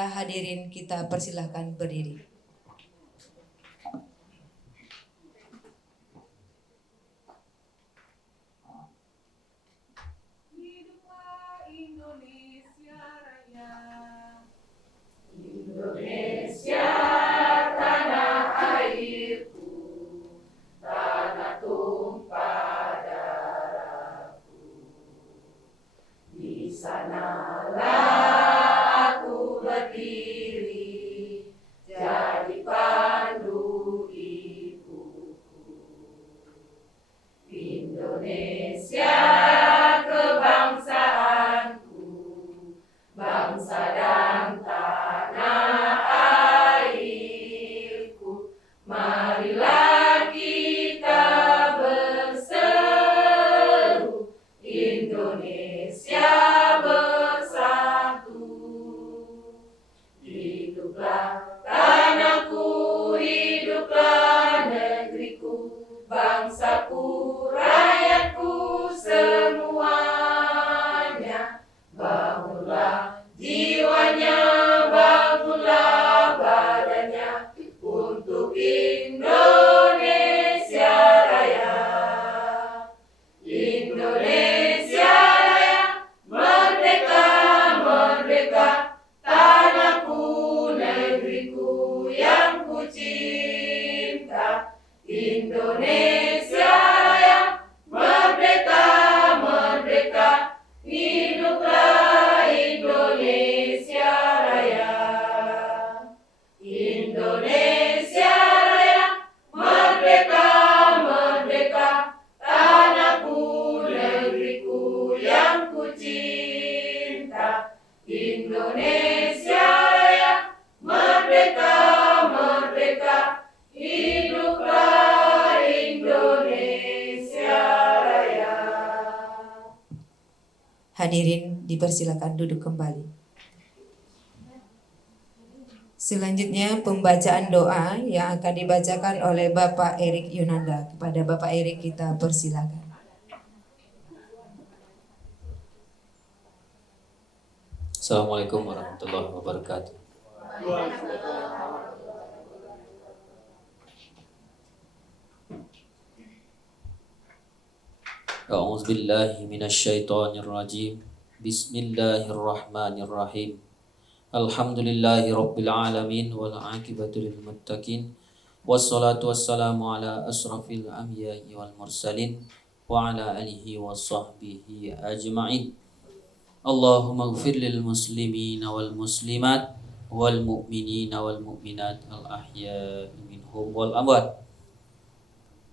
Maka hadirin kita persilahkan berdiri. Indonesia tanah airku, tanah tumpah darahku. Di sanalah aku berdiri, jadi pandu ibuku. Indonesia kebangsaanku, bangsa dan tanah airku. Marilah kita berseru, Indonesia bersatu. Hiduplah tanahku, hiduplah negeriku, bangsaku, rakyatku semuanya. Bangunlah jiwanya, bangunlah badannya untuk Indonesia Raya. Indonesia Raya, merdeka, merdeka, tanahku, negeriku yang ku cinta. Indonesia Raya, merdeka, merdeka, hiduplah Indonesia Raya. Indonesia Raya, merdeka, merdeka, tanahku, negeriku yang ku cinta. Indonesia Raya, merdeka, merdeka, hiduplah Indonesia Raya. Hadirin dipersilakan duduk kembali. Selanjutnya pembacaan doa yang akan dibacakan oleh Bapak Erik Yunanda. Kepada Bapak Erik kita persilakan. Assalamualaikum warahmatullahi wabarakatuh. A'udzu billahi minasyaitonir rajim. Bismillahirrahmanirrahim. Alhamdulillahi rabbil alamin wal 'aqibatu lil muttaqin. Wassalatu wassalamu ala asrafil anbiya'i wal mursalin wa ala alihi wa sahbihi ajma'in. Allahumma ighfir lil muslimina wal muslimat wal mu'minina wal mu'minat al ahya'i minhum wal amwat.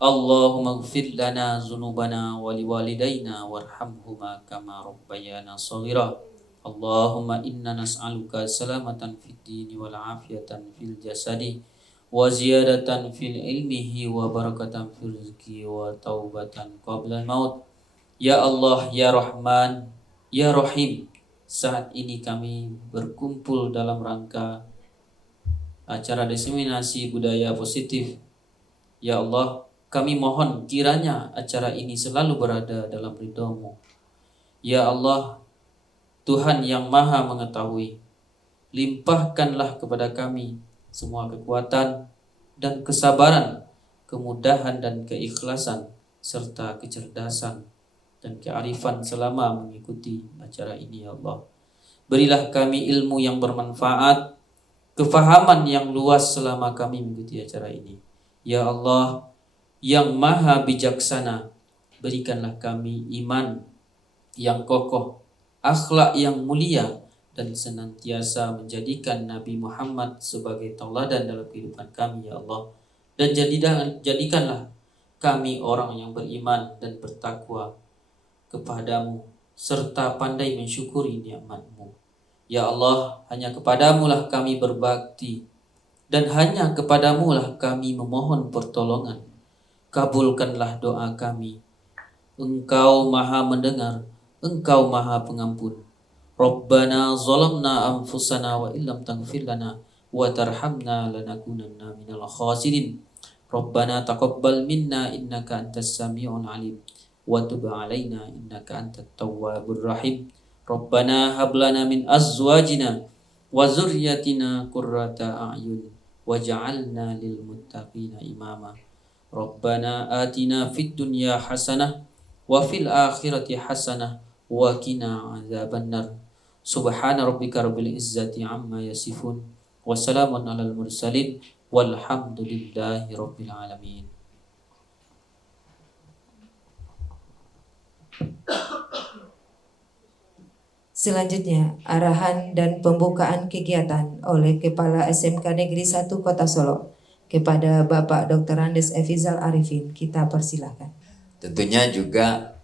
Allahumma ighfir lana dzunubana wa liwalidayna warhamhuma kama rabbayana shaghira. Allahumma inna nas'aluka salamatan fid dini wal afiyatan fil jasadi wa ziyadatan fil ilmihi wa barakatan fil rizqi wa taubatan qabla al-maut. Ya Allah, ya Rahman, ya Rahim, saat ini kami berkumpul dalam rangka acara diseminasi budaya positif. Ya Allah, kami mohon kiranya acara ini selalu berada dalam ridha-Mu. Ya Allah, Tuhan yang maha mengetahui, limpahkanlah kepada kami semua kekuatan dan kesabaran, kemudahan dan keikhlasan, serta kecerdasan dan kearifan selama mengikuti acara ini ya Allah. Berilah kami ilmu yang bermanfaat, kefahaman yang luas selama kami mengikuti acara ini. Ya Allah, yang maha bijaksana, berikanlah kami iman yang kokoh, akhlak yang mulia, dan senantiasa menjadikan Nabi Muhammad sebagai tauladan dalam kehidupan kami ya Allah. Dan jadikanlah kami orang yang beriman dan bertakwa kepadamu, serta pandai mensyukuri nikmat-Mu. Ya Allah, hanya kepadamu lah kami berbakti, dan hanya kepadamu lah kami memohon pertolongan. Kabulkanlah doa kami. Engkau maha mendengar, Engkau maha pengampun. Rabbana zalamna anfusana wa illam taghfir lana wa tarhamna lanakunanna minal khasirin. Rabbana taqabbal minna innaka antas sami'ul alim wa tub alaina innaka antat tawwabur rahim. Rabbana hab lana min azwajina wa dzurriyyatina qurrata a'yun waj'alna lil muttaqina imama. Rabbana atina fid dunya hasanah wa fil akhirati hasanah wa qina adzabannar. Subhana rabbika rabbil izzati amma yasifun. Wassalamun alal mursalin walhamdulillahi rabbil alamin. Selanjutnya, arahan dan pembukaan kegiatan oleh Kepala SMK Negeri 1 Kota Solo kepada Bapak Dr. Andes Efizal Arifin. Kita persilahkan. Tentunya juga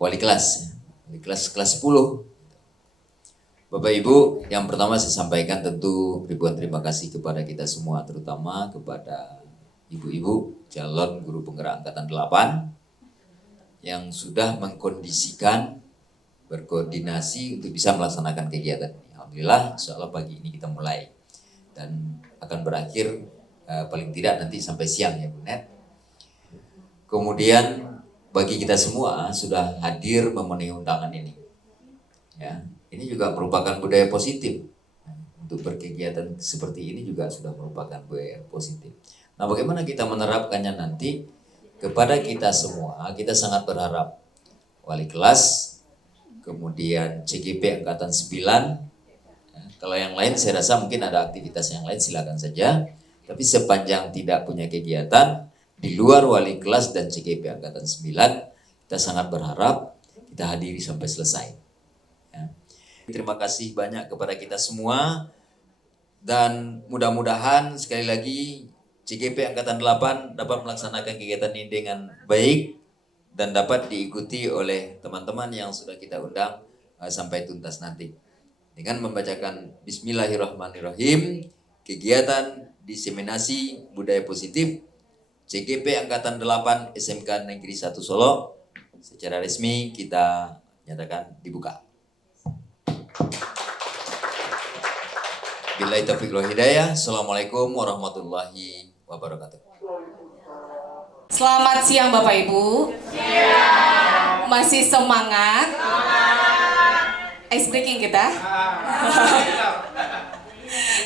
wali kelas kelas 10. Bapak Ibu, yang pertama saya sampaikan tentu ribuan terima kasih kepada kita semua, terutama kepada ibu-ibu calon guru penggerak angkatan 8 yang sudah mengkondisikan, berkoordinasi untuk bisa melaksanakan kegiatan ini. Alhamdulillah, insyaallah pagi ini kita mulai dan akan berakhir paling tidak nanti sampai siang ya Bu Net. Kemudian bagi kita semua sudah hadir memenuhi undangan ini. Ya, ini juga merupakan budaya positif. Untuk berkegiatan seperti ini juga sudah merupakan budaya positif. Nah, bagaimana kita menerapkannya nanti kepada kita semua? Kita sangat berharap wali kelas, kemudian CGP angkatan 9. Kalau yang lain saya rasa mungkin ada aktivitas yang lain, silakan saja. Tapi sepanjang tidak punya kegiatan di luar wali kelas dan CGP angkatan 9, kita sangat berharap kita hadiri sampai selesai. Ya. Terima kasih banyak kepada kita semua dan mudah-mudahan sekali lagi CGP angkatan 8 dapat melaksanakan kegiatan ini dengan baik dan dapat diikuti oleh teman-teman yang sudah kita undang sampai tuntas nanti. Dengan membacakan Bismillahirrahmanirrahim, kegiatan diseminasi budaya positif CGP Angkatan 8 SMK Negeri 1 Solo secara resmi kita nyatakan dibuka. Billahi taufiq wal hidayah. Assalamualaikum warahmatullahi wabarakatuh. Selamat siang Bapak Ibu. Siang. Masih semangat? Ice breaking kita.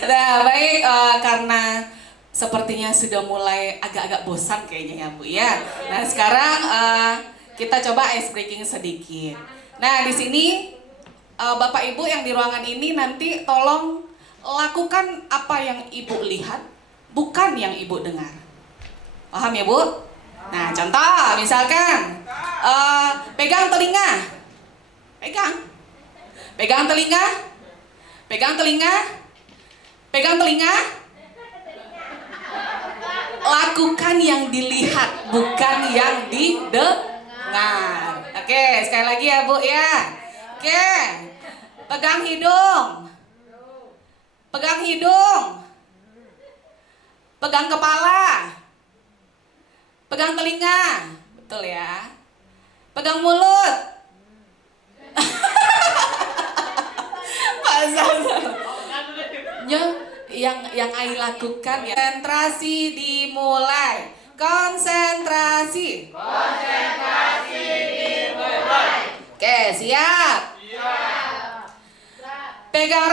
Nah, baik, karena sepertinya sudah mulai agak-agak bosan kayaknya ya Bu ya. Nah, sekarang kita coba ice breaking sedikit. Nah, di sini Bapak Ibu yang di ruangan ini nanti tolong lakukan apa yang Ibu lihat, bukan yang Ibu dengar. Paham ya Bu? Nah, contoh misalkan pegang telinga. Pegang telinga. Lakukan yang dilihat, bukan yang didengar. Oke, sekali lagi ya Bu ya. Oke. Pegang hidung. Pegang kepala. Pegang telinga. Betul ya. Pegang mulut. Yang Ai lakukan ya. Konsentrasi dimulai. Konsentrasi dimulai. Oke, siap. Pegang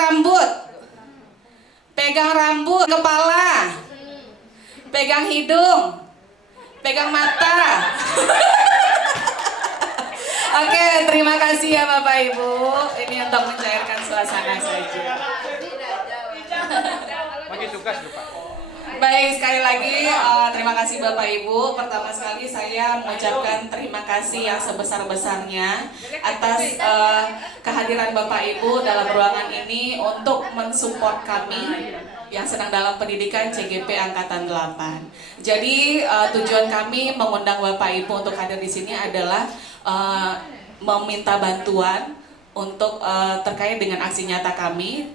rambut, kepala. Pegang hidung. Pegang mata. Oke, terima kasih ya Bapak Ibu. Ini untuk mencairkan suasana saja. Bagi tugas Pak. Baik, sekali lagi terima kasih Bapak Ibu. Pertama sekali saya mengucapkan terima kasih yang sebesar-besarnya atas kehadiran Bapak Ibu dalam ruangan ini untuk mensupport kami yang sedang dalam pendidikan CGP Angkatan 8. Jadi tujuan kami mengundang Bapak Ibu untuk hadir di sini adalah meminta bantuan untuk terkait dengan aksi nyata kami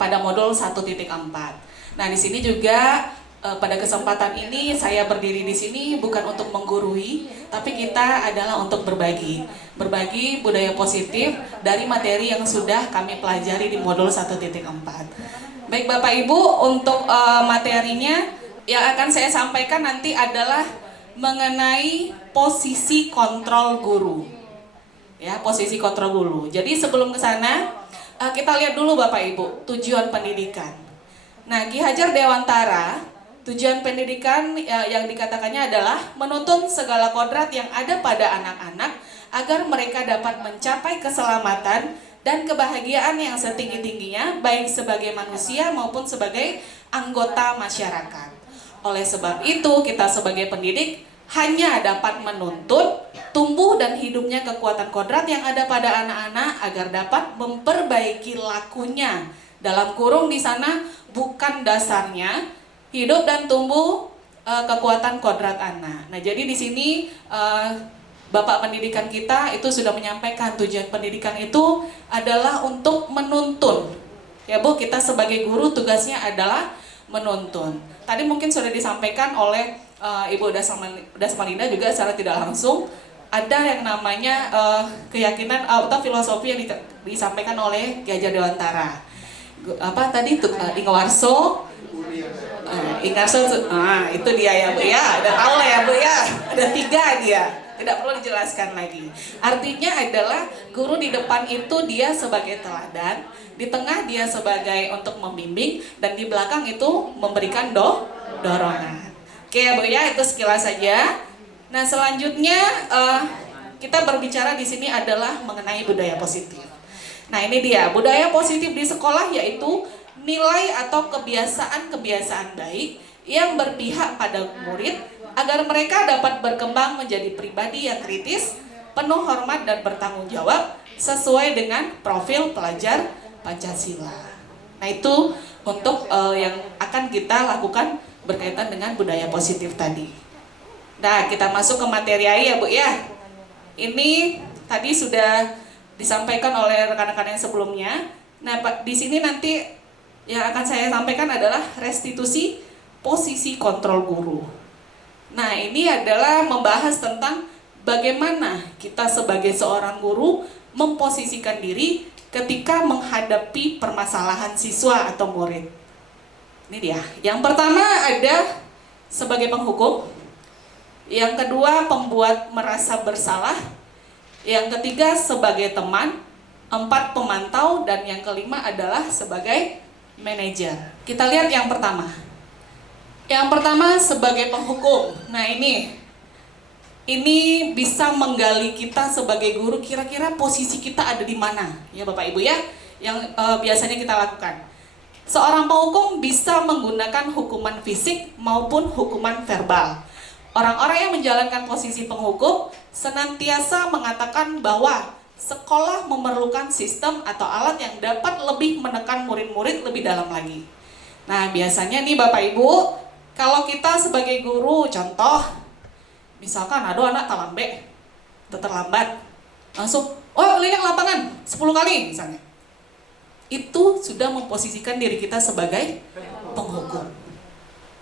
pada modul 1.4. Nah, di sini juga pada kesempatan ini saya berdiri di sini bukan untuk menggurui, tapi kita adalah untuk berbagi budaya positif dari materi yang sudah kami pelajari di modul 1.4. Baik Bapak Ibu, untuk materinya yang akan saya sampaikan nanti adalah mengenai posisi kontrol guru. Ya, posisi kontrol guru. Jadi sebelum ke sana, Kita lihat dulu Bapak Ibu, tujuan pendidikan. Nah, Ki Hajar Dewantara, tujuan pendidikan yang dikatakannya adalah menuntun segala kodrat yang ada pada anak-anak agar mereka dapat mencapai keselamatan dan kebahagiaan yang setinggi-tingginya, baik sebagai manusia maupun sebagai anggota masyarakat. Oleh sebab itu, kita sebagai pendidik hanya dapat menuntut tumbuh dan hidupnya kekuatan kodrat yang ada pada anak-anak agar dapat memperbaiki lakunya. Dalam kurung di sana bukan dasarnya hidup dan tumbuh kekuatan kodrat anak. Nah, jadi di sini Bapak pendidikan kita itu sudah menyampaikan tujuan pendidikan itu adalah untuk menuntun. Ya Bu, kita sebagai guru tugasnya adalah menuntun. Tadi mungkin sudah disampaikan oleh Ibu Dasmalinda juga secara tidak langsung, ada yang namanya keyakinan atau filosofi yang disampaikan oleh Ki Hajar Dewantara. Apa tadi itu Ingawarso, itu dia ya Bu ya, udah tahu lah ya Bu ya, ada 3 dia, tidak perlu dijelaskan lagi. Artinya adalah guru di depan itu dia sebagai teladan, di tengah dia sebagai untuk membimbing, dan di belakang itu memberikan dorongan. Oke ya Bu ya, itu sekilas saja. Nah selanjutnya kita berbicara di sini adalah mengenai budaya positif. Nah ini dia, budaya positif di sekolah yaitu nilai atau kebiasaan-kebiasaan baik yang berpihak pada murid agar mereka dapat berkembang menjadi pribadi yang kritis, penuh hormat dan bertanggung jawab sesuai dengan profil pelajar Pancasila. Nah itu untuk yang akan kita lakukan berkaitan dengan budaya positif tadi. Nah kita masuk ke materi ya Bu ya. Ini tadi sudah disampaikan oleh rekan-rekan yang sebelumnya. Nah, di sini nanti yang akan saya sampaikan adalah restitusi posisi kontrol guru. Nah, ini adalah membahas tentang bagaimana kita sebagai seorang guru memposisikan diri ketika menghadapi permasalahan siswa atau murid. Ini dia. Yang pertama ada sebagai penghukum. Yang kedua pembuat merasa bersalah. Yang ketiga sebagai teman, 4 pemantau, dan yang kelima adalah sebagai manajer. Kita lihat yang pertama. Yang pertama sebagai penghukum. Nah ini bisa menggali kita sebagai guru, kira-kira posisi kita ada di mana, ya Bapak Ibu ya, yang biasanya kita lakukan. Seorang penghukum bisa menggunakan hukuman fisik maupun hukuman verbal. Orang-orang yang menjalankan posisi penghukum senantiasa mengatakan bahwa sekolah memerlukan sistem atau alat yang dapat lebih menekan murid-murid lebih dalam lagi. Nah, biasanya nih Bapak Ibu, kalau kita sebagai guru, contoh, misalkan ada anak terlambat, langsung, keliling lapangan 10 kali misalnya. Itu sudah memposisikan diri kita sebagai penghukum.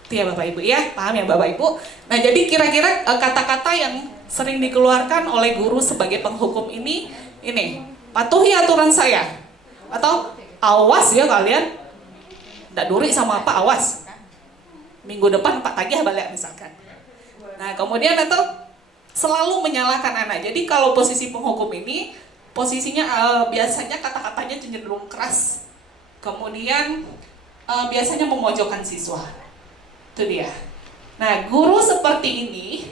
Itu ya Bapak Ibu ya, paham ya Bapak Ibu? Nah jadi kira-kira kata-kata yang sering dikeluarkan oleh guru sebagai penghukum ini, patuhi aturan saya. Atau awas ya kalian, nggak duri sama apa, awas. Minggu depan Pak tagih balik misalkan. Nah kemudian itu selalu menyalahkan anak. Jadi kalau posisi penghukum ini, posisinya biasanya kata-katanya cenderung keras. Kemudian biasanya memojokkan siswa. Itu dia. Nah, guru seperti ini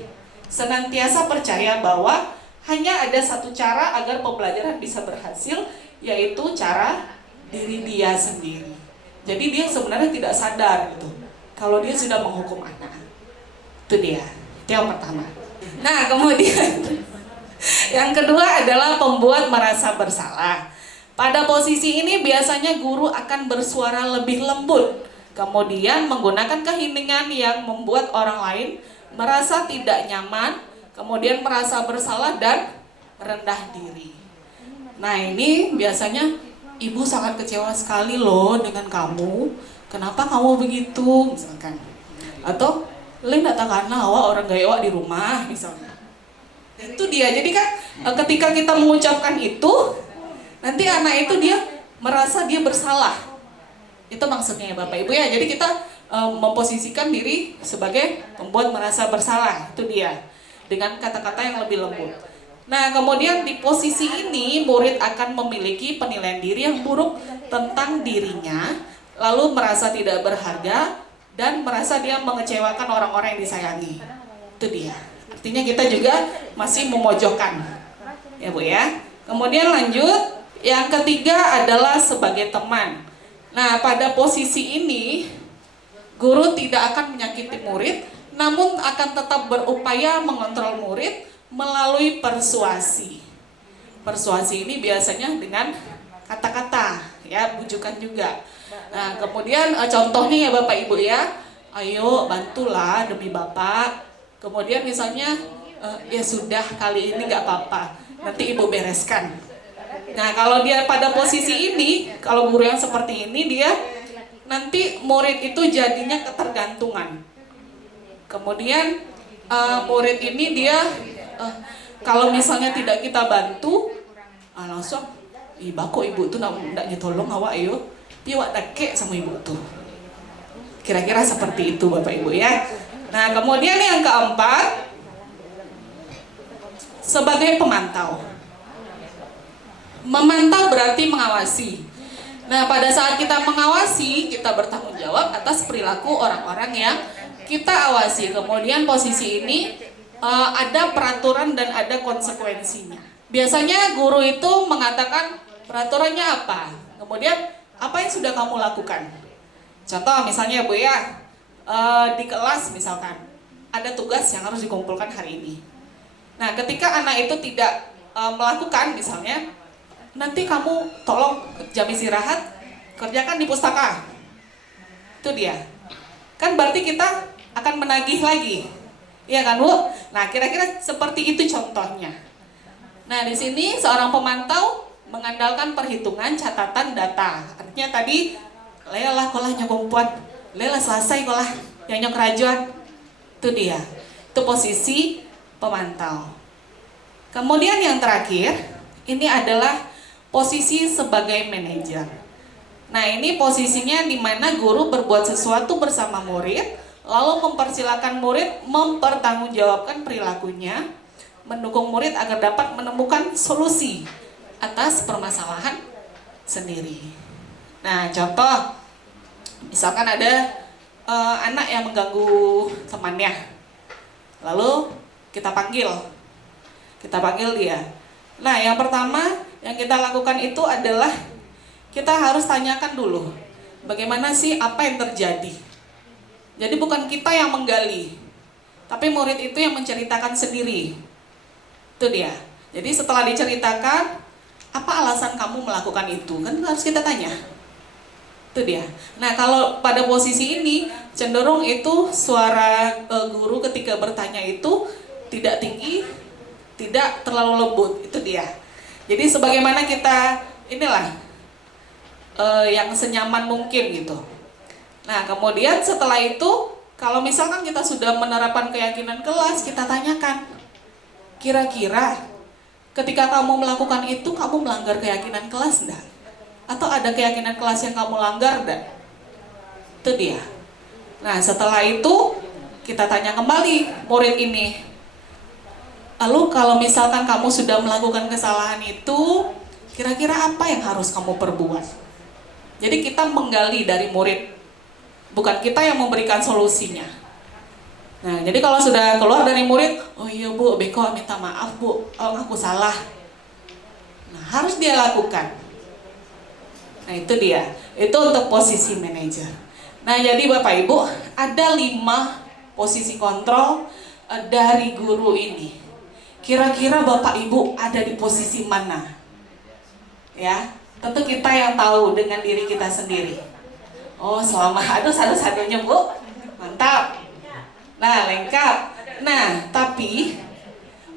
senantiasa percaya bahwa hanya ada satu cara agar pembelajaran bisa berhasil, yaitu cara diri dia sendiri. Jadi dia sebenarnya tidak sadar gitu kalau dia sudah menghukum anak. Itu dia. Itu yang pertama. Nah, kemudian yang kedua adalah pembuat merasa bersalah. Pada posisi ini biasanya guru akan bersuara lebih lembut, kemudian menggunakan keheningan yang membuat orang lain merasa tidak nyaman, kemudian merasa bersalah dan rendah diri. Nah ini biasanya ibu sangat kecewa sekali loh dengan kamu, kenapa kamu begitu misalkan. Atau lain katakanlah orang gaya di rumah misalnya. Itu dia, jadi kan ketika kita mengucapkan itu, nanti anak itu dia merasa dia bersalah. Itu maksudnya ya Bapak Ibu ya. Jadi kita memposisikan diri sebagai pembuat merasa bersalah. Itu dia. Dengan kata-kata yang lebih lembut. Nah, kemudian di posisi ini murid akan memiliki penilaian diri yang buruk tentang dirinya, lalu merasa tidak berharga dan merasa dia mengecewakan orang-orang yang disayangi. Itu dia. Artinya kita juga masih memojokkan. Ya, Bu ya. Kemudian lanjut, yang ketiga adalah sebagai teman. Nah, pada posisi ini guru tidak akan menyakiti murid, namun akan tetap berupaya mengontrol murid melalui persuasi. Persuasi ini biasanya dengan kata-kata, ya, bujukan juga. Nah, kemudian contohnya ya Bapak Ibu ya, ayo bantulah demi Bapak. Kemudian misalnya, ya sudah kali ini nggak apa-apa, nanti Ibu bereskan. Nah, kalau dia pada posisi ini, kalau guru yang seperti ini, dia nanti murid itu jadinya ketergantungan. Kemudian murid ini dia kalau misalnya tidak kita bantu, langsung bako ibu tuh ndak nyetolong awak ayo, piwak dake sama ibu tuh. Kira-kira seperti itu Bapak Ibu ya. Nah, kemudian yang keempat, sebagai pemantau. Memantau berarti mengawasi. Nah, pada saat kita mengawasi, kita bertanggung jawab atas perilaku orang-orang yang kita awasi. Kemudian posisi ini ada peraturan dan ada konsekuensinya. Biasanya guru itu mengatakan peraturannya apa, kemudian apa yang sudah kamu lakukan. Contoh misalnya Bu ya, di kelas misalkan ada tugas yang harus dikumpulkan hari ini. Nah, ketika anak itu tidak melakukan misalnya, nanti kamu tolong jam istirahat kerjakan di pustaka. Itu dia. Kan berarti kita akan menagih lagi. Iya kan Bu? Nah, kira-kira seperti itu contohnya. Nah, di sini seorang pemantau mengandalkan perhitungan catatan data. Artinya tadi, lelah kolah nyogompuan, lelah selesai kolah yang nyok kerajuan. Itu dia. Itu posisi pemantau. Kemudian yang terakhir, ini adalah posisi sebagai manajer. Nah, ini posisinya di mana guru berbuat sesuatu bersama murid, lalu mempersilahkan murid mempertanggungjawabkan perilakunya, mendukung murid agar dapat menemukan solusi atas permasalahan sendiri. Nah, contoh, misalkan ada anak yang mengganggu temannya, lalu kita panggil dia. Nah, yang pertama yang kita lakukan itu adalah kita harus tanyakan dulu, bagaimana sih apa yang terjadi. Jadi bukan kita yang menggali, tapi murid itu yang menceritakan sendiri. Itu dia. Jadi setelah diceritakan, apa alasan kamu melakukan itu? Kan harus kita tanya. Itu dia. Nah, kalau pada posisi ini, cenderung itu suara guru ketika bertanya itu tidak tinggi, tidak terlalu lembut. Itu dia. Jadi sebagaimana kita, inilah, yang senyaman mungkin gitu. Nah, kemudian setelah itu, kalau misalkan kita sudah menerapkan keyakinan kelas, kita tanyakan, kira-kira ketika kamu melakukan itu, kamu melanggar keyakinan kelas enggak? Atau ada keyakinan kelas yang kamu langgar enggak? Itu dia. Nah, setelah itu, kita tanya kembali murid ini. Lalu kalau misalkan kamu sudah melakukan kesalahan itu, kira-kira apa yang harus kamu perbuat? Jadi kita menggali dari murid, bukan kita yang memberikan solusinya. Nah, jadi kalau sudah keluar dari murid, oh iya Bu, beko minta maaf Bu, oh aku salah. Nah, harus dia lakukan. Nah, itu dia. Itu untuk posisi manajer. Nah, jadi Bapak Ibu, ada 5 posisi kontrol dari guru ini. Kira-kira Bapak Ibu ada di posisi mana? Ya, tentu kita yang tahu dengan diri kita sendiri. Oh, selama satu-satunya Bu, mantap. Nah, lengkap. Nah, tapi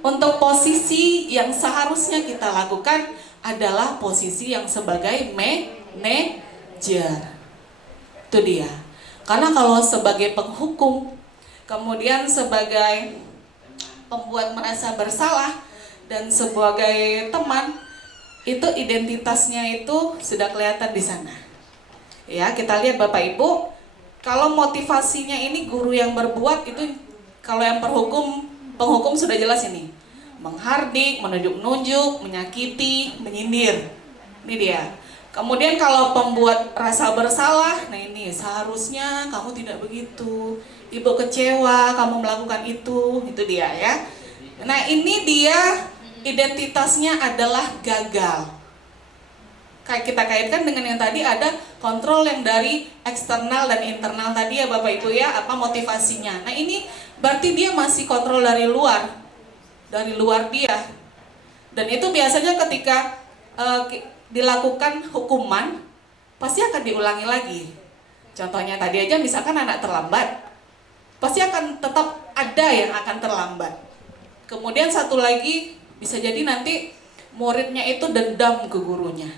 untuk posisi yang seharusnya kita lakukan adalah posisi yang sebagai manajer. Itu dia. Karena kalau sebagai penghukum, kemudian sebagai pembuat merasa bersalah, dan sebagai teman, itu identitasnya itu sudah kelihatan di sana. Ya, kita lihat Bapak Ibu, kalau motivasinya ini guru yang berbuat itu, kalau yang penghukum sudah jelas ini. menghardik, menunjuk-nunjuk, menyakiti, menyindir. Ini dia. Kemudian kalau pembuat rasa bersalah, nah ini seharusnya kamu tidak begitu. Ibu kecewa kamu melakukan itu dia ya. Nah ini dia identitasnya adalah gagal. Kayak kita kaitkan dengan yang tadi ada kontrol yang dari eksternal dan internal tadi ya Bapak Ibu ya, apa motivasinya. Nah ini berarti dia masih kontrol dari luar dia. Dan itu biasanya ketika dilakukan hukuman pasti akan diulangi lagi. Contohnya tadi aja misalkan anak terlambat, pasti akan tetap ada yang akan terlambat. Kemudian satu lagi bisa jadi nanti muridnya itu dendam ke gurunya.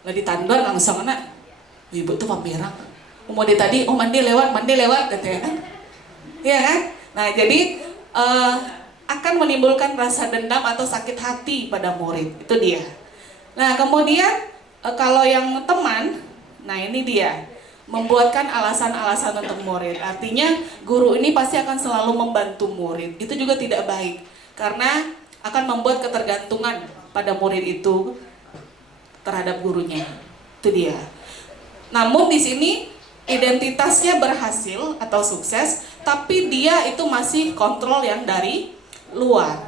Lah ditandor langsung anak, ibu tuh pamperang. Mau dia tadi, mandi lewat gitu ya kan. Iya kan? Nah jadi akan menimbulkan rasa dendam atau sakit hati pada murid. Itu dia. Nah kemudian kalau yang teman, nah ini dia, membuatkan alasan-alasan untuk murid. Artinya guru ini pasti akan selalu membantu murid. Itu juga tidak baik karena akan membuat ketergantungan pada murid itu terhadap gurunya. Itu dia. Namun di sini identitasnya berhasil atau sukses, tapi dia itu masih kontrol yang dari luar.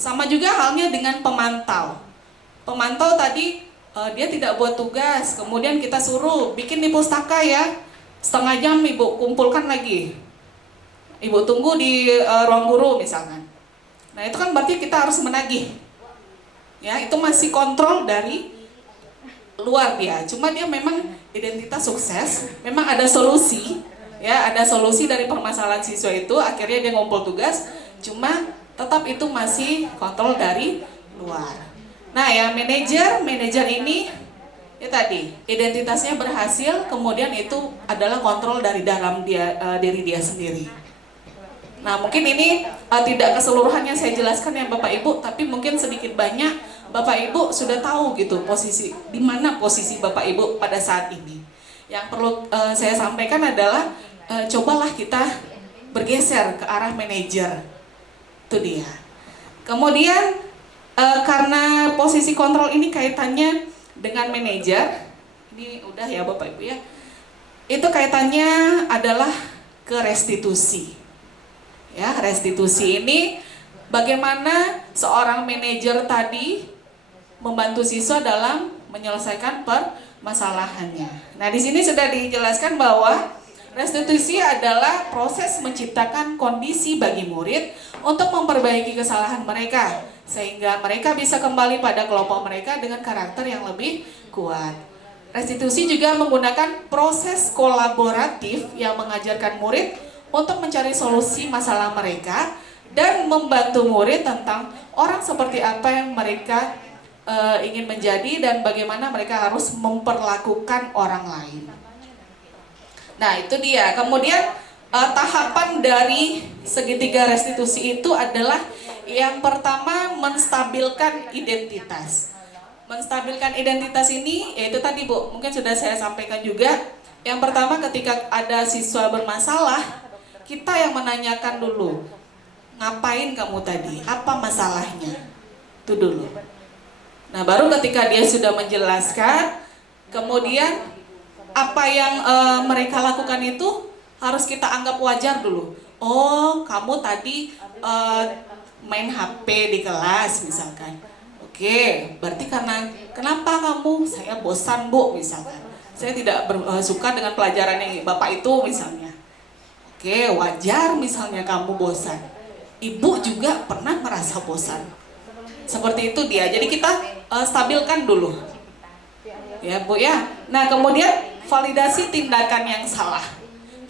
Sama juga halnya dengan pemantau. Pemantau tadi dia tidak buat tugas, kemudian kita suruh bikin di pustaka ya, setengah jam ibu kumpulkan lagi, ibu tunggu di ruang guru misalkan. Nah itu kan berarti kita harus menagih, ya itu masih kontrol dari luar dia. Cuma dia memang identitas sukses, memang ada solusi, ya ada solusi dari permasalahan siswa itu, akhirnya dia ngumpul tugas, cuma tetap itu masih kontrol dari luar. Nah ya manajer ini ya tadi identitasnya berhasil, kemudian itu adalah kontrol dari dalam diri dia sendiri. Nah mungkin ini tidak keseluruhannya saya jelaskan ya Bapak Ibu, tapi mungkin sedikit banyak Bapak Ibu sudah tahu gitu di mana posisi Bapak Ibu pada saat ini. Yang perlu saya sampaikan adalah cobalah kita bergeser ke arah manajer. Itu dia. Kemudian karena posisi kontrol ini kaitannya dengan manajer, ini udah ya Bapak Ibu ya, itu kaitannya adalah ke restitusi. Ya, restitusi ini bagaimana seorang manajer tadi membantu siswa dalam menyelesaikan permasalahannya. Nah, di sini sudah dijelaskan bahwa restitusi adalah proses menciptakan kondisi bagi murid untuk memperbaiki kesalahan mereka, sehingga mereka bisa kembali pada kelompok mereka dengan karakter yang lebih kuat. Restitusi juga menggunakan proses kolaboratif yang mengajarkan murid untuk mencari solusi masalah mereka dan membantu murid tentang orang seperti apa yang mereka ingin menjadi dan bagaimana mereka harus memperlakukan orang lain. Nah itu dia. Kemudian tahapan dari segitiga restitusi itu adalah yang pertama menstabilkan identitas. Menstabilkan identitas ini yaitu tadi Bu, mungkin sudah saya sampaikan juga. Yang pertama ketika ada siswa bermasalah, kita yang menanyakan dulu, ngapain kamu tadi? Apa masalahnya? Itu dulu. Nah baru ketika dia sudah menjelaskan, kemudian apa yang mereka lakukan itu harus kita anggap wajar dulu. Oh, kamu tadi main HP di kelas misalkan. Oke, berarti kenapa kamu? Saya bosan Bu misalkan. Saya tidak suka dengan pelajaran yang Bapak itu misalnya. Oke, wajar misalnya kamu bosan. Ibu juga pernah merasa bosan. Seperti itu dia. Jadi kita stabilkan dulu. Ya Bu ya. Nah kemudian validasi tindakan yang salah.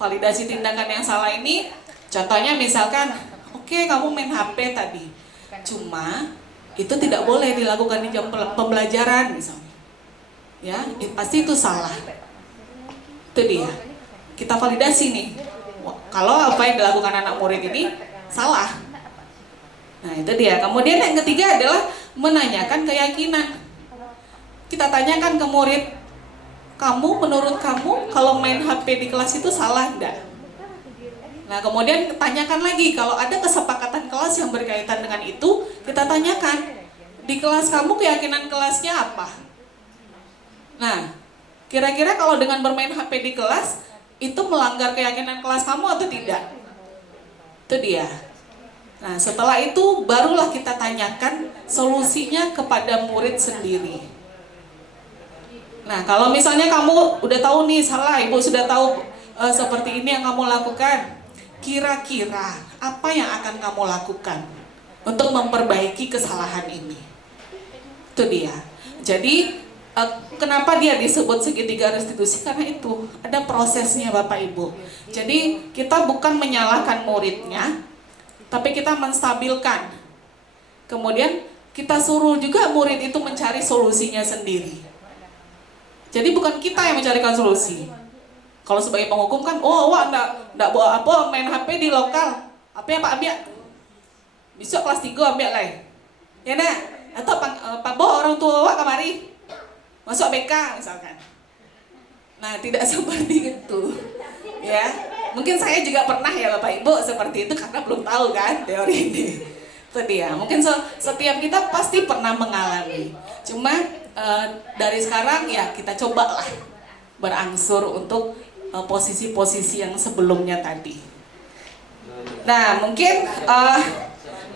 Validasi tindakan yang salah ini contohnya misalkan, oke, kamu main HP tadi. Cuma itu tidak boleh dilakukan di jam pembelajaran misalnya. Ya, pasti itu salah. Itu dia. Kita validasi nih. Kalau apa yang dilakukan anak murid ini salah. Nah, itu dia. Kemudian yang ketiga adalah menanyakan keyakinan. Kita tanyakan ke murid, menurut kamu kalau main HP di kelas itu salah enggak? Nah kemudian tanyakan lagi, kalau ada kesepakatan kelas yang berkaitan dengan itu, kita tanyakan, di kelas kamu keyakinan kelasnya apa? Nah, kira-kira kalau dengan bermain HP di kelas, itu melanggar keyakinan kelas kamu atau tidak? Itu dia. Nah, setelah itu barulah kita tanyakan solusinya kepada murid sendiri. Nah, kalau misalnya kamu udah tahu nih salah, ibu sudah tahu seperti ini yang kamu lakukan, kira-kira apa yang akan kamu lakukan untuk memperbaiki kesalahan ini? Itu dia. Jadi, kenapa dia disebut segitiga restitusi? Karena itu ada prosesnya Bapak Ibu. Jadi kita bukan menyalahkan muridnya, tapi kita menstabilkan. Kemudian kita suruh juga murid itu mencari solusinya sendiri. Jadi bukan kita yang mencarikan solusi. Kalau sebagai penghukum kan, oh wah ndak bawa apa main HP di lokal. Apa yang Pak ambil? Besok kelas 3 ambil lah. Ya nak? Atau Pak Boh orang tua wak kamari. Masuk BK misalkan. Nah, tidak seperti itu. Ya. Mungkin saya juga pernah ya Bapak Ibu seperti itu karena belum tahu kan teori ini. Itu dia. Mungkin setiap kita pasti pernah mengalami. Cuma dari sekarang ya kita cobalah berangsur untuk posisi-posisi yang sebelumnya tadi. Nah, mungkin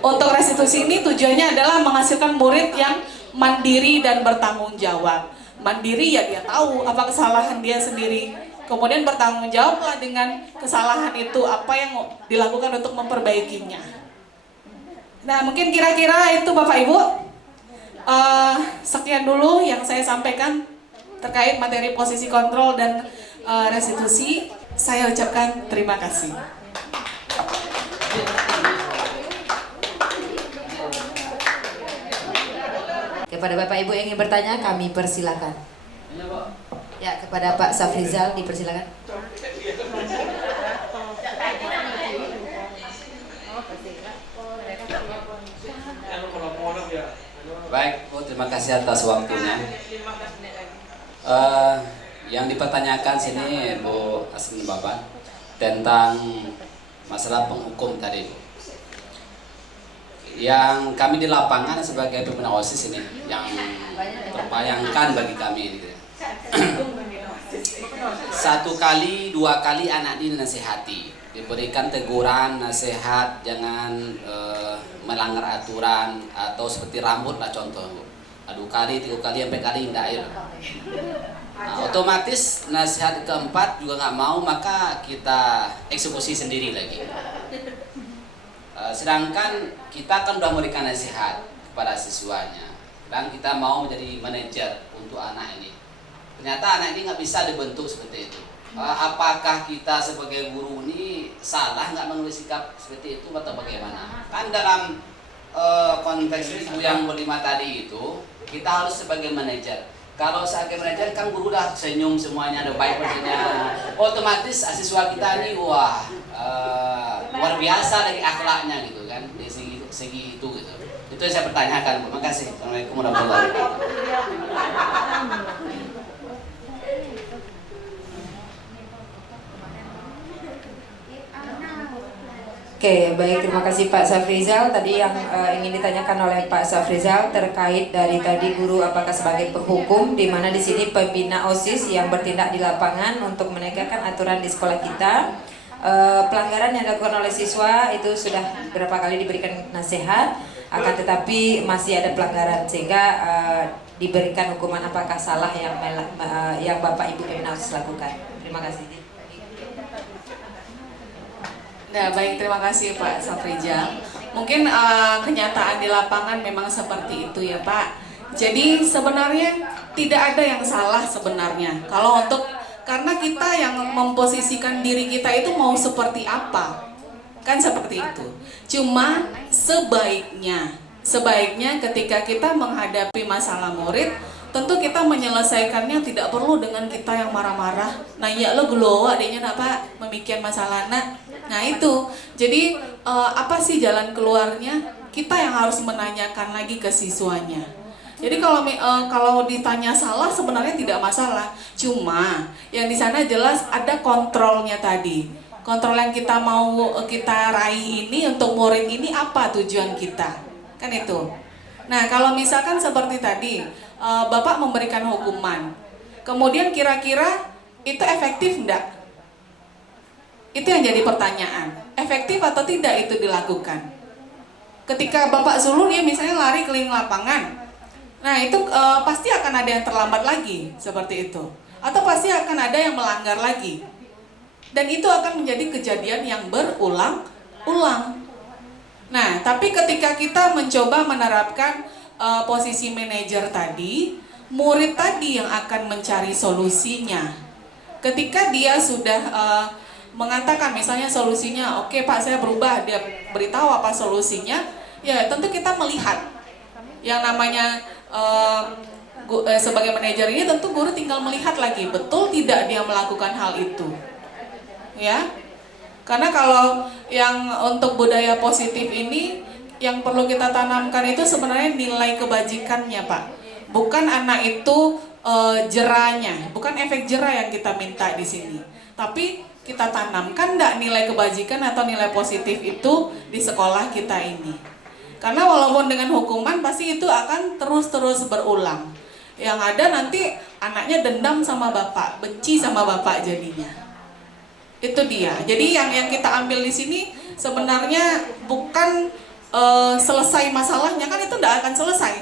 untuk restitusi ini tujuannya adalah menghasilkan murid yang mandiri dan bertanggung jawab. Mandiri ya dia tahu apa kesalahan dia sendiri. Kemudian bertanggung jawablah dengan kesalahan itu, apa yang dilakukan untuk memperbaikinya. Nah, mungkin kira-kira itu Bapak Ibu. Sekian dulu yang saya sampaikan terkait materi posisi kontrol dan restitusi. Saya ucapkan terima kasih. Kepada Bapak Ibu yang ingin bertanya, kami persilakan. Ya, kepada Pak Safrizal dipersilakan. Baik, Bu, terima kasih atas waktunya. Yang dipertanyakan sini, Bu Asmi Bapak, tentang masalah penghukum tadi, Bu. Yang kami di lapangan sebagai pembina OSIS ini yang terbayangkan bagi kami ini. 1 kali, 2 kali anak ini nasihati, diberikan teguran, nasihat, jangan melanggar aturan atau seperti rambut lah contoh. 2 kali, 3 kali, sampai kali enggak air. Nah, otomatis nasihat keempat juga nggak mau, maka kita eksekusi sendiri lagi. Sedangkan kita kan sudah memberikan nasihat kepada siswanya dan kita mau menjadi manajer untuk anak ini. Ternyata anak ini nggak bisa dibentuk seperti itu. Apakah kita sebagai guru ini salah nggak mengambil sikap seperti itu atau bagaimana? Kan dalam konteks ibu yang berlima tadi itu kita harus sebagai manajer. Kalau sebagai manajer kan guru udah senyum semuanya, ada baik maksudnya. Otomatis siswa kita ini wah luar biasa dari akhlaknya gitu kan, dari segi itu gitu. Itu yang saya pertanyakan. Terima kasih. Assalamualaikum warahmatullahi wabarakatuh. Oke, baik, terima kasih Pak Safrizal. Tadi yang ingin ditanyakan oleh Pak Safrizal terkait dari tadi guru apakah sebagai penghukum, di mana di sini pembina OSIS yang bertindak di lapangan untuk menegakkan aturan di sekolah kita. Pelanggaran yang dilakukan oleh siswa itu sudah beberapa kali diberikan nasihat, akan tetapi masih ada pelanggaran sehingga diberikan hukuman apakah salah yang Bapak Ibu pembina OSIS lakukan. Terima kasih. Nah, baik, terima kasih Pak Safrizal. Mungkin kenyataan di lapangan memang seperti itu ya Pak. Jadi sebenarnya tidak ada yang salah sebenarnya. Kalau karena kita yang memposisikan diri kita itu mau seperti apa, kan seperti itu. Cuma sebaiknya ketika kita menghadapi masalah murid, tentu kita menyelesaikannya tidak perlu dengan kita yang marah-marah. Nah ya lo gelowa adanya apa memikir masalah nak. Nah itu, jadi apa sih jalan keluarnya? Kita yang harus menanyakan lagi ke siswanya. Jadi kalau ditanya salah sebenarnya tidak masalah. Cuma yang di sana jelas ada kontrolnya tadi. Kontrol yang kita mau kita raih ini untuk murid ini apa tujuan kita? Kan itu. Nah, kalau misalkan seperti tadi, Bapak memberikan hukuman, kemudian kira-kira itu efektif enggak? Itu yang jadi pertanyaan. Efektif atau tidak itu dilakukan? Ketika Bapak suruh dia misalnya lari keliling lapangan, nah itu pasti akan ada yang terlambat lagi, seperti itu. Atau pasti akan ada yang melanggar lagi. Dan itu akan menjadi kejadian yang berulang-ulang. Nah, tapi ketika kita mencoba menerapkan posisi manajer tadi, murid tadi yang akan mencari solusinya. Ketika dia sudah mengatakan misalnya solusinya, oke Pak saya berubah, dia beritahu apa solusinya, ya tentu kita melihat. Yang namanya sebagai manajer ini tentu guru tinggal melihat lagi, betul tidak dia melakukan hal itu. Ya, karena kalau yang untuk budaya positif ini yang perlu kita tanamkan itu sebenarnya nilai kebajikannya Pak, bukan anak itu jerahnya, bukan efek jerah yang kita minta di sini, tapi kita tanamkan enggak nilai kebajikan atau nilai positif itu di sekolah kita ini. Karena walaupun dengan hukuman pasti itu akan terus-terus berulang. Yang ada nanti anaknya dendam sama bapak, benci sama bapak jadinya. Itu dia. Jadi yang kita ambil di sini sebenarnya bukan selesai masalahnya, kan itu tidak akan selesai.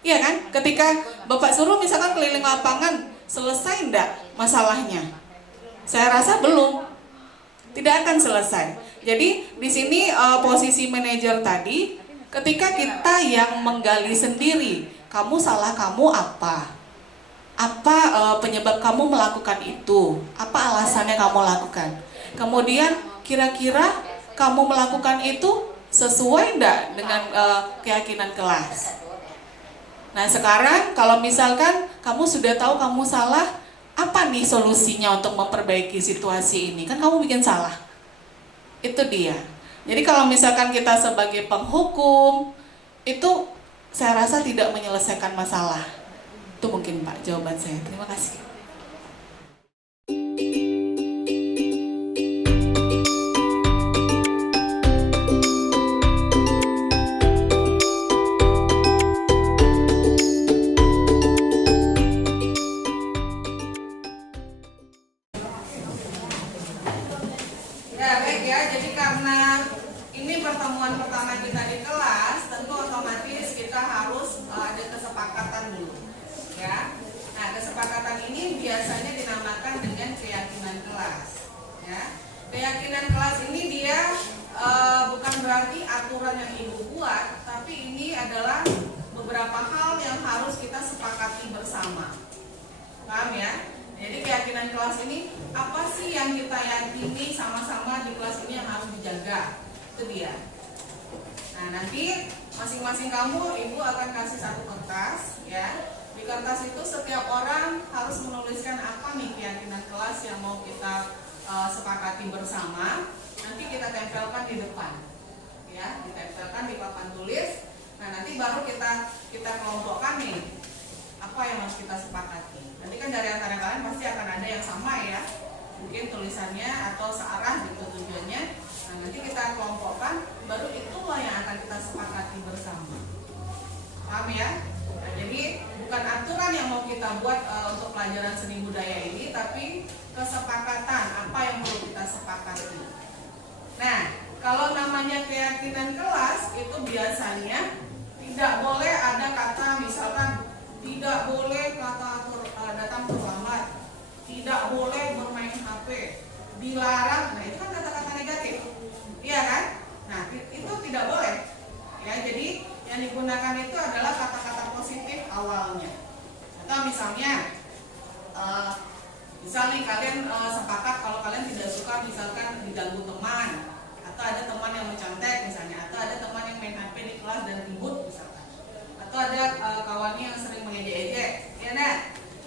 Iya kan? Ketika bapak suruh misalkan keliling lapangan, selesai enggak masalahnya? Saya rasa belum. Tidak akan selesai. Jadi di sini posisi manajer tadi, ketika kita yang menggali sendiri, kamu salah kamu apa? Apa penyebab kamu melakukan itu? Apa alasannya kamu lakukan? Kemudian kira-kira kamu melakukan itu sesuai enggak dengan keyakinan kelas? Nah sekarang kalau misalkan kamu sudah tahu kamu salah, apa nih solusinya untuk memperbaiki situasi ini? Kan kamu bikin salah. Itu dia. Jadi kalau misalkan kita sebagai penghukum, itu saya rasa tidak menyelesaikan masalah. Itu mungkin Pak jawaban saya. Terima kasih. Ya baik ya, jadi karena ini pertemuan pertama kita di kelas, tentu otomatis kita harus ada kesepakatan dulu. Ya. Nah, kesepakatan ini biasanya dinamakan dengan keyakinan kelas. Ya. Keyakinan kelas ini dia bukan berarti aturan yang ibu buat, tapi ini adalah beberapa hal yang harus kita sepakati bersama. Paham ya? Jadi keyakinan kelas ini apa sih yang kita yakini sama-sama di kelas ini yang harus dijaga? Itu dia. Nah, nanti masing-masing kamu ibu akan kasih satu kertas ya. Di kertas itu setiap orang harus menuliskan apa nih keyakinan kelas yang mau kita sepakati bersama. Nanti kita tempelkan di depan. Ya, ditempelkan di papan tulis. Nah, nanti baru kita kelompokkan nih apa yang harus kita sepakati. Nanti kan dari antara kalian pasti akan ada yang sama ya. Mungkin tulisannya atau searah gitu tujuannya. Nah, nanti kita kelompokkan, baru itulah yang akan kita sepakati bersama. Paham ya? Nah, jadi bukan aturan yang mau kita buat untuk pelajaran seni budaya ini, tapi kesepakatan apa yang perlu kita sepakati. Nah, kalau namanya keyakinan kelas itu biasanya tidak boleh ada kata misalkan tidak boleh datang terlambat, tidak boleh bermain HP, dilarang. Nah itu kan kata-kata negatif, iya kan? Nah itu tidak boleh. Ya jadi yang digunakan itu adalah kata-kata positif awalnya. Atau misalnya, misalnya kalian sepakat kalau kalian tidak suka misalkan diganggu teman, atau ada teman yang mencontek misalnya, atau ada teman yang main HP di kelas dan ribut misalkan. Atau ada kawannya yang sering mengejek-ejek, ya nah.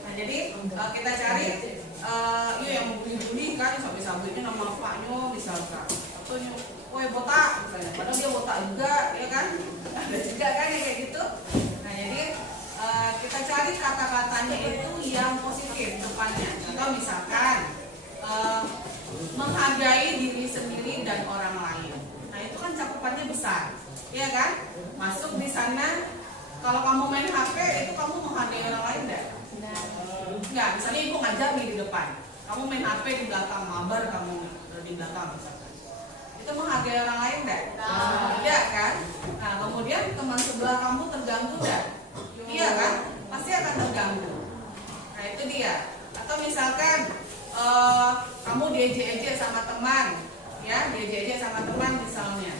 Nah jadi kita cari yuk yang membuli-buli kan, sampai-sampainya nama paknya misalkan. Atau woi botak misalnya, padahal dia botak juga, ya kan? Ada juga kan yang kayak gitu. Nah jadi kita cari kata-katanya itu yang positif depannya. Contoh misalkan menghargai diri sendiri dan orang lain. Nah itu kan cakupannya besar. Iya kan? Masuk di sana, kalau kamu main HP itu kamu menghargai orang lain enggak? Enggak, misalnya ibu ngajar nih di depan, kamu main HP di belakang, mabar kamu di belakang misalkan. Itu menghargai orang lain enggak? Tidak kan? Nah kemudian teman sebelah kamu terganggu enggak? Iya kan? Pasti akan terganggu. Nah itu dia. Atau misalkan kamu diejek-ejek sama teman, ya diejek-ejek sama teman misalnya,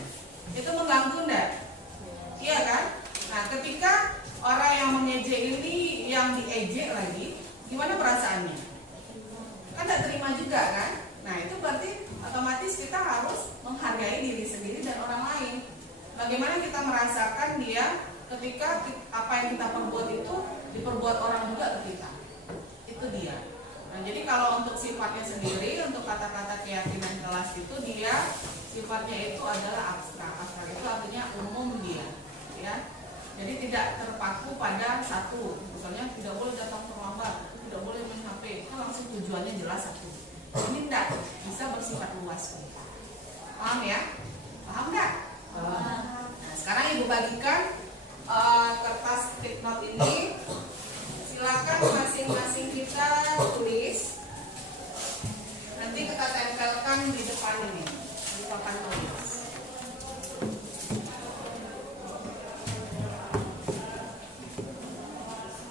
itu mengganggu enggak? Iya kan? Nah ketika orang yang mengejek ini yang diejek lagi, gimana perasaannya? Kan tidak terima juga kan? Nah itu berarti otomatis kita harus menghargai diri sendiri dan orang lain. Bagaimana kita merasakan dia ketika apa yang kita perbuat itu diperbuat orang juga ke kita. Itu dia. Nah, jadi kalau untuk sifatnya sendiri, untuk kata-kata keyakinan kelas itu dia sifatnya itu adalah abstrak. Abstrak itu artinya umum dia, ya. Jadi tidak terpaku pada satu. Misalnya tidak boleh datang terlambat, tidak boleh main HP. Itu langsung tujuannya jelas satu. Ini tidak bisa bersifat luas. Paham ya? Paham nggak? Nah, sekarang ibu bagikan kertas tip note ini. Silakan masing-masing kita tulis. Nanti kita tempelkan di depan ini, di papan tulis.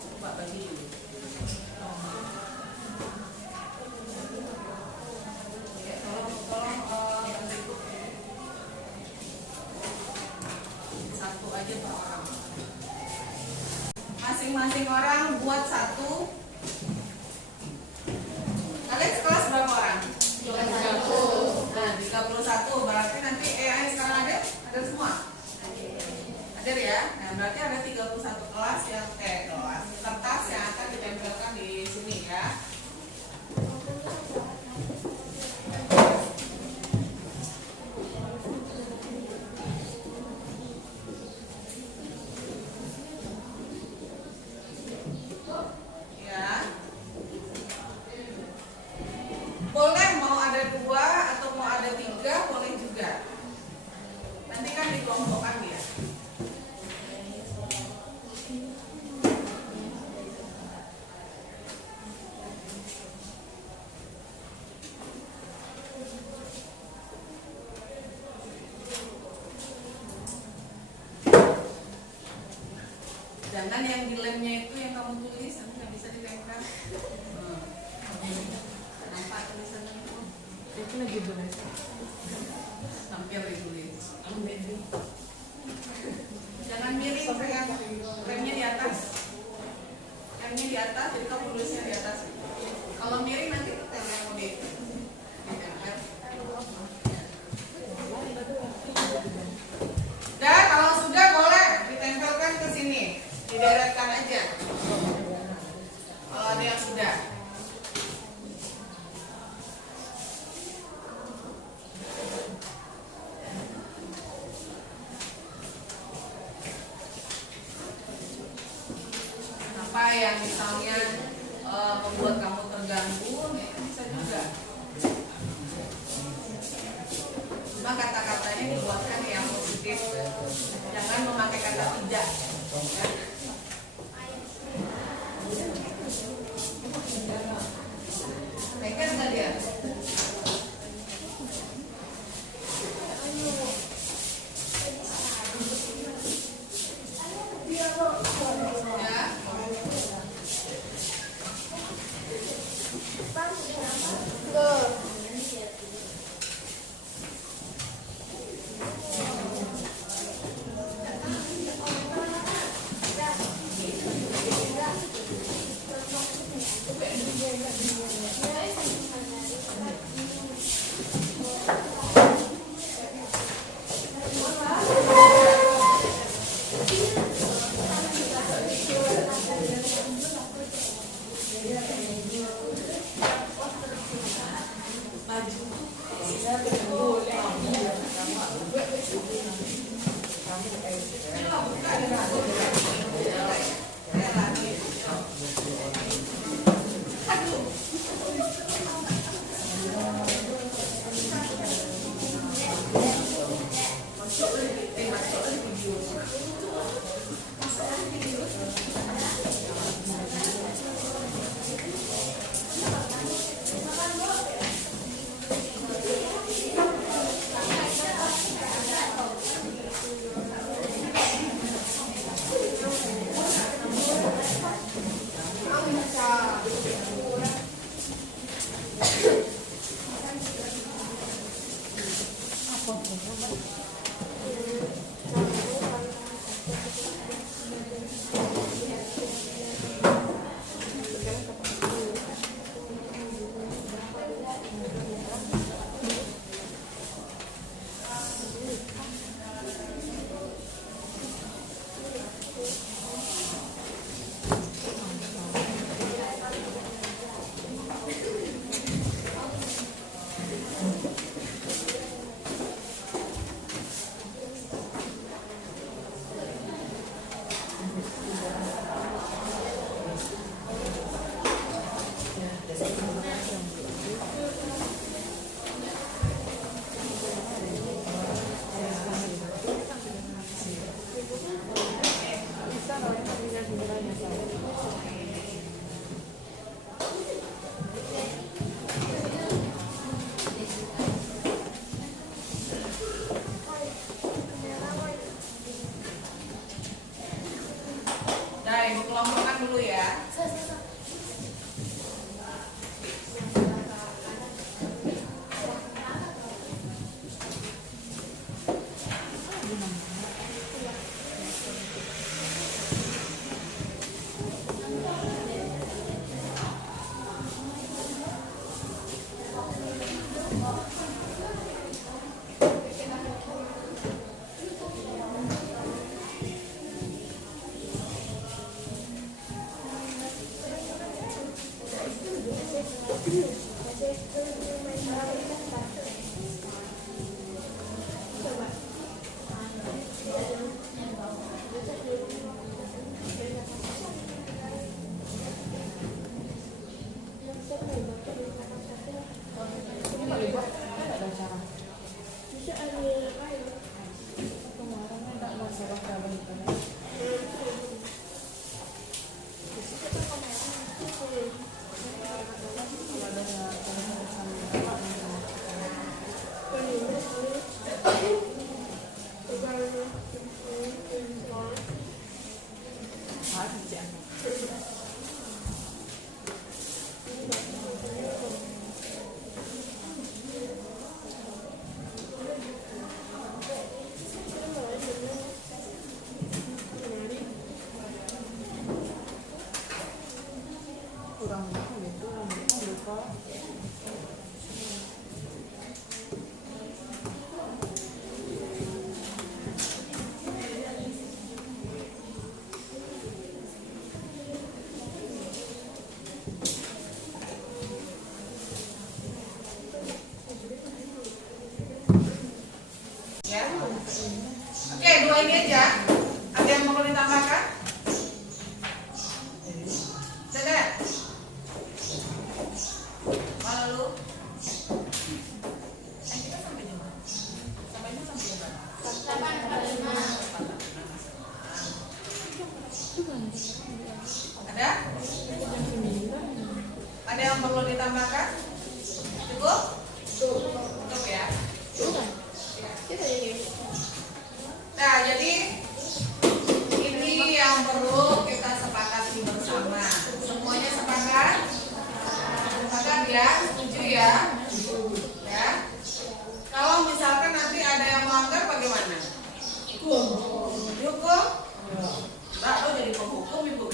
Coba bagi dulu. Ya, tolong bantu. Satu aja per orang. Masing-masing orang buat satu. Kalian sekelas berapa orang? 31. Nah, 31 berarti nanti yang sekarang ada semua? Ada ya? Nah, berarti ada 31 kelas yang kelas kertas yang akan ditempelkan di sini ya. Boleh mau ada 2 atau mau ada 3 boleh juga. Nanti kan dikelompokkan dia. Jangan yang di lemnya itu yang kamu tulis nanti nggak bisa ditempel. Nampak tulisannya itu? Itu lagi tulis. Hampir ditulis. Jangan miring, kayak remnya di atas. Remnya di atas, jadi kamu tulisnya di atas. Kalau miring nanti tempel mau ditempel. Dan kalau sudah boleh ditempelkan ke sini, dideretkan aja. Kalau ada yang sudah. Apa yang misalnya membuat kamu terganggu, ya bisa juga. Cuma kata-katanya dibuatkan yang positif. Jangan memakai kata tidak. Ya. Pegang nggak dia? Masuk Nah, ibu kelompokkan dulu ya. Ya. Oke, dua ini aja. Ada yang perlu ditambahkan? Sudah? Mana lu? Kita sampai jam berapa? Sampainya sampai jam berapa? Ada? Ada yang perlu ditambahkan? Cukup? Cukup ya? Nah, jadi ini yang perlu kita sepakati bersama. Semuanya sepakat? Sepakat ya? Setuju ya? Ya. Kalau misalkan nanti ada yang melanggar bagaimana? Hukum? Mbak, lo jadi penghukum ibu.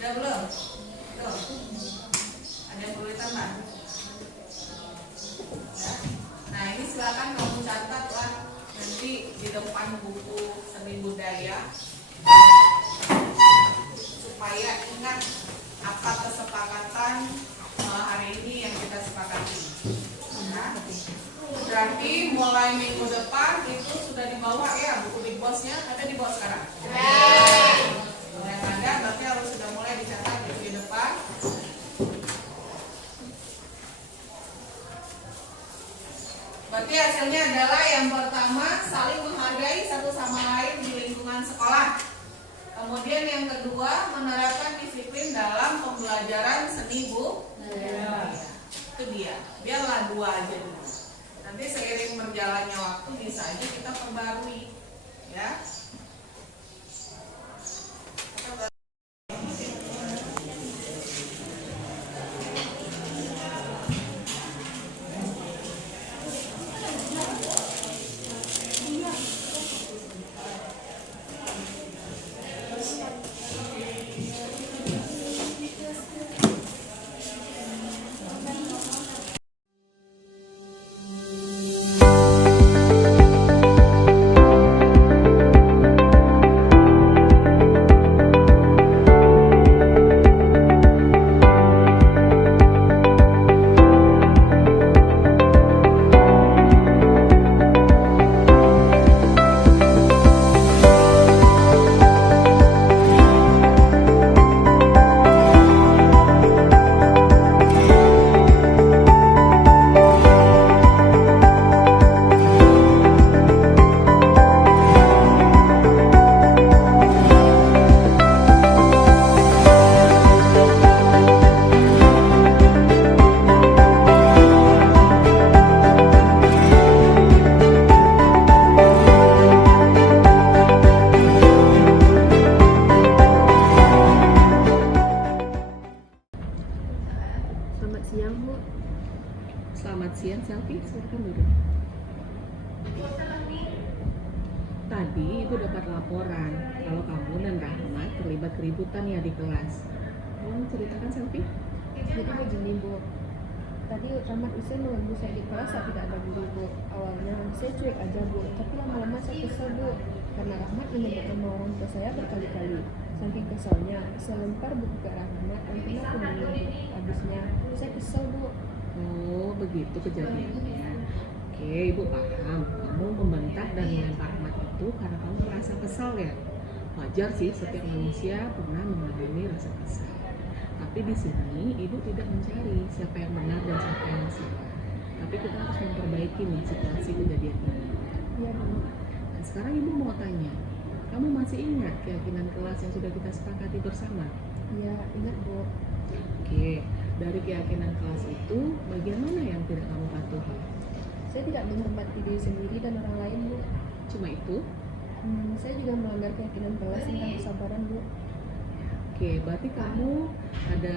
Udah belum? Tuh. Ada yang perlu ditambah? Ya. Nah, ini silakan kamu catat lah nanti di depan buku seni budaya supaya ingat apa kesepakatan hari ini yang kita sepakati. Nah, berarti mulai minggu depan itu sudah dibawa ya buku big bossnya, ada dibawa sekarang? Yang ada berarti harus sudah mulai dicatat di depan. hasilnya adalah yang pertama saling menghargai satu sama lain di lingkungan sekolah. Kemudian yang kedua menerapkan disiplin dalam pembelajaran seni budaya. Itu dia. Biarlah 2 aja dulu. Nanti seiring berjalannya waktu bisa aja kita perbarui, ya. Selamat siang, Bu. Selamat siang, Selfie. Silakan duduk. Tadi Ibu dapat laporan kalau kamu dan Rahmat terlibat keributan ya di kelas. Tolong ceritakan, Selfie. Jadi begini, Bu. Tadi Rahmat Usain mengganggu saya di kelas saat tidak ada guru, Bu. Awalnya saya cuek aja, Bu. Tapi lama-lama saya kesel, Bu. Karena Rahmat menyebut nama orang tua saya berkali-kali. Saking keselnya, saya lempar buku ke Rahmat dan kena punggungnya, Bu. Habisnya, saya kesel, Bu. Oh, begitu kejadiannya. Oke, Ibu paham. Kamu membentak dan melempar Rahmat itu karena kamu merasa kesal ya. Wajar sih, setiap manusia pernah mengalami rasa kesal. Tapi di sini Ibu tidak mencari siapa yang benar dan siapa yang salah. Tapi kita harus memperbaiki nih situasi kejadian ini. Iya, Bu. Nah, sekarang Ibu mau tanya, kamu masih ingat keyakinan kelas yang sudah kita sepakati bersama? Iya, ingat, Bu. Oke, dari keyakinan kelas itu, bagian mana yang tidak kamu patuhi? Saya tidak menghormati diri sendiri dan orang lain, Bu. Cuma itu? Saya juga melanggar keyakinan kelas tentang kesabaran, Bu. Oke, berarti kamu ada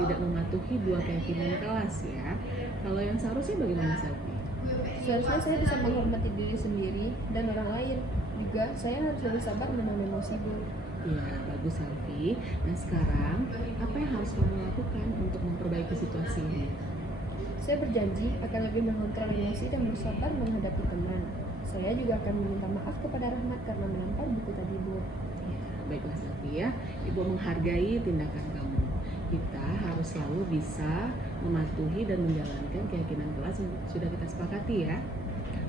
tidak mematuhi 2 keyakinan kelas ya. Kalau yang seharusnya bagaimana, Selfie? Seharusnya saya bisa menghormati diri sendiri dan orang lain. Juga saya harus lebih sabar menahan emosi, Bu. Ya, bagus, Selfie. Nah, sekarang apa yang harus kamu lakukan untuk memperbaiki situasi ini? Saya berjanji akan lebih mengontrol emosi dan bersabar menghadapi teman. Saya juga akan meminta maaf kepada Rahmat karena melempar buku tadi, Bu. Ya, baiklah, Selfie ya. Ibu menghargai tindakan kamu. Kita harus selalu bisa mematuhi dan menjalankan keyakinan kelas yang sudah kita sepakati ya.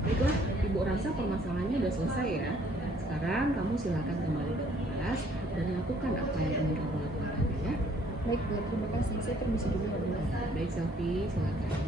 Baiklah, Ibu rasa permasalahannya sudah selesai ya. Sekarang kamu silakan kembali ke kelas dan lakukan apa yang ingin kamu lakukan ya. Baik, Bu. Terima kasih. Saya permisi dulu, Bu. Baik, Selfie, silakan.